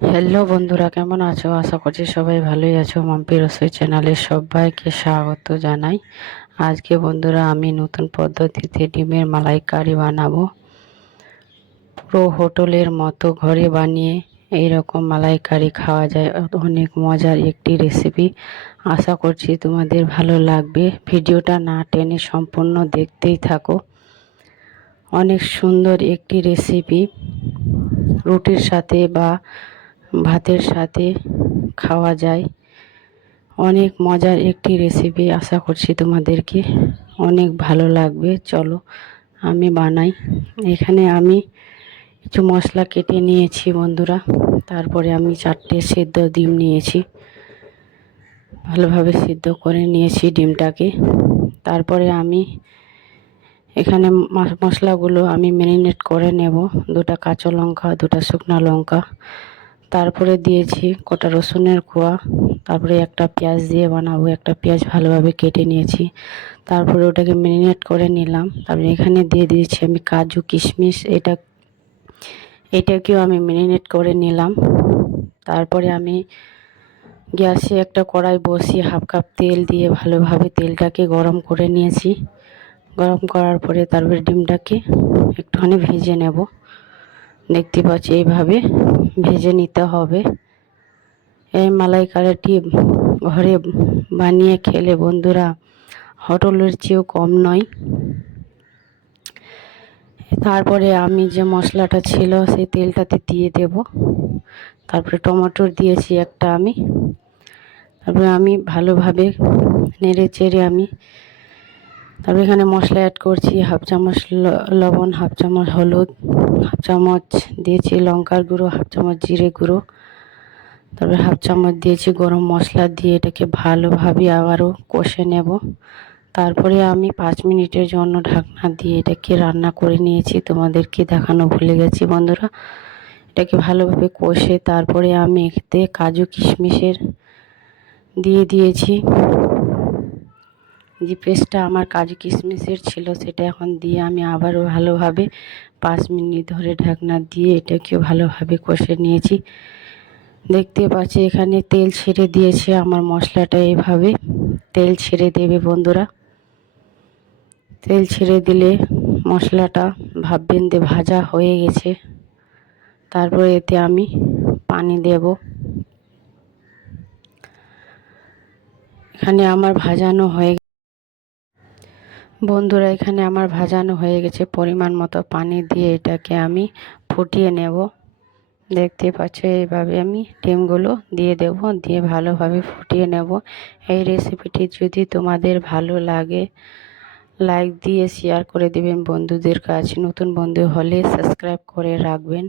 Hello বন্ধুরা, কেমন আছো? আশা করছি সবাই ভালোই আছো। মাম্পি রসোই চ্যানেলে সবাইকে স্বাগত জানাই। আজকে বন্ধুরা আমি নতুন পদ্ধতিতে ডিমের মালাইকারি বানাবো। পুরো হোটেলের মতো ঘরে বানিয়ে এই রকম মালাইকারি খাওয়া যায়। অনেক মজার একটি রেসিপি। আশা করছি তোমাদের ভালো লাগবে। ভিডিওটা না টেনে সম্পূর্ণ দেখতেই থাকো। অনেক সুন্দর একটি রেসিপি, রুটির সাথে বা ভাতের সাথে খাওয়া যায়। অনেক মজার একটি রেসিপি। আশা করছি তোমাদেরকে অনেক ভালো লাগবে। চলো আমি বানাই। এখানে আমি কিছু মশলা কেটে নিয়েছি বন্ধুরা। তারপরে আমি 4টে সেদ্ধ ডিম নিয়েছি, ভালোভাবে সিদ্ধ করে নিয়েছি ডিমটাকে। তারপরে আমি এখানে মশলাগুলো আমি ম্যারিনেট করে নেব। 2টা কাঁচা লঙ্কা, 2টা শুকনো লঙ্কা, তারপরে দিয়েছি কটা রসুনের কোয়া। তারপরে একটা পেঁয়াজ দিয়ে বানাবো। একটা পেঁয়াজ ভালোভাবে কেটে নিয়েছি। তারপরে ওটাকে ম্যারিনেট করে নিলাম। তারপরে এখানে দিয়ে দিয়েছি আমি কাজু কিশমিশ। এটাকেও আমি ম্যারিনেট করে নিলাম। তারপরে আমি গ্যাসে একটা কড়াই বসিয়ে 1/2 কাপ তেল দিয়ে ভালোভাবে তেলটাকে গরম করে নিয়েছি। গরম করার পরে তারপরে ডিমটাকে একটুখানি ভেজে নেব। দেখতে পাচ্ছি এইভাবে ভেজে নিতে হবে। এই মালাইকারিটি ঘরে বানিয়ে খেলে বন্ধুরা হোটেলের চেয়েও কম নয়। তারপরে আমি যে মশলাটা ছিল সেই তেলটাতে দিয়ে দেব। তারপরে টমেটো দিয়েছি একটা আমি। তারপরে আমি ভালোভাবে নেড়ে চেড়ে তারপরে এখানে মশলা অ্যাড করছি। 1/2 চামচ লবণ, 1/2 চামচ হলুদ, 1/2 চামচ দিয়েছি লঙ্কার গুঁড়ো, 1/2 চামচ জিরে গুঁড়ো, তারপরে 1/2 চামচ দিয়েছি গরম মশলা দিয়ে এটাকে ভালোভাবে আবারও কষে নেব। তারপরে আমি 5 মিনিটের জন্য ঢাকনা দিয়ে এটাকে রান্না করে নিয়েছি। তোমাদেরকে দেখানো ভুলে গেছি বন্ধুরা। এটাকে ভালোভাবে কষে তারপরে আমি এতে কাজু কিশমিশের দিয়ে দিয়েছি। যে পেস্টটা আমার কাজু কিশমিশের ছিল সেটা এখন দিয়ে আমি আবারও ভালোভাবে 5 মিনিট ধরে ঢাকনা দিয়ে এটাকে ভালোভাবে কষে নিয়েছি। দেখতে পাচ্ছি এখানে তেল ছেড়ে দিয়েছে আমার মশলাটা। এইভাবে তেল ছেড়ে দেবে বন্ধুরা। তেল ছেড়ে দিলে মশলাটা ভাববেন যে ভাজা হয়ে গেছে। তারপরে এতে আমি পানি দেব। এখানে আমার ভাজানো হয়ে বন্ধুরা, এখানে আমার ভাজানো হয়ে গেছে। পরিমাণ মতো পানি দিয়ে এটাকে আমি ফুটিয়ে নেব। দেখতে পাচ্ছ এইভাবে আমি ডিমগুলো দিয়ে দেব, দিয়ে ভালোভাবে ফুটিয়ে নেব। এই রেসিপিটি যদি তোমাদের ভালো লাগে লাইক দিয়ে শেয়ার করে দেবেন বন্ধুদের কাছে। নতুন বন্ধু হলে সাবস্ক্রাইব করে রাখবেন।